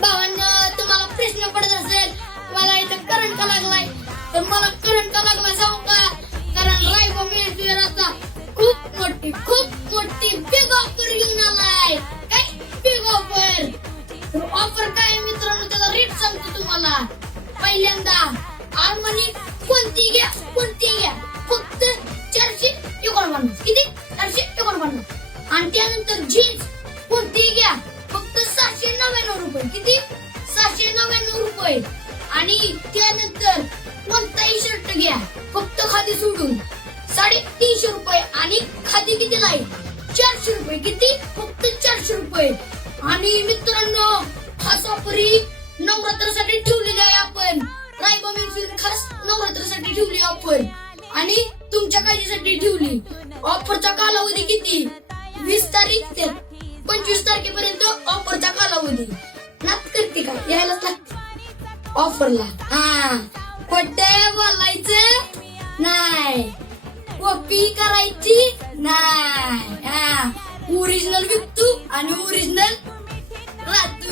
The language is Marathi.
भावांनो, तुम्हाला प्रश्न पडत असेल मला इथं करंट का लागलाय, तर मला करंट का लागलाय सांगू का? कारण रायबा मेडिसिन आता खूप मोठी बिग ऑफर घेऊन आलाय. काय बिग ऑफर? ऑफर काय मित्रांनो, त्याचा रेट सांगतो तुम्हाला. पहिल्यांदा आर्मनी कोणती घ्या फक्त 449. किती? 449. आणि त्यानंतर जीन्स कोणती घ्या फक्त 699 रुपये. किती? 699 रुपये. आणि त्यानंतर कोणताही शर्ट घ्या फक्त खादी सोडून 350 रुपये. आणि खादी कितीला आहे? 400 रुपये. किती? फक्त 400 रुपये. आणि मित्रांनो, खास ऑफर नवरात्रासाठी ठेवलेली आहे आपण. रायबा मेडिसिन खास नवरात्रासाठी ठेवली ऑफर आणि तुमच्या काळजीसाठी ठेवली. ऑफरचा कालावधी किती? 20 तारीख ते 25 तारखेपर्यंत ऑफरचा कालावधी. नात करते का? यायलाच लागते ऑफरला. खोटे बोलायचं नाही, कॉपी करायची नाही. ओरिजिनल विकतो आणि ओरिजिनल राहतो.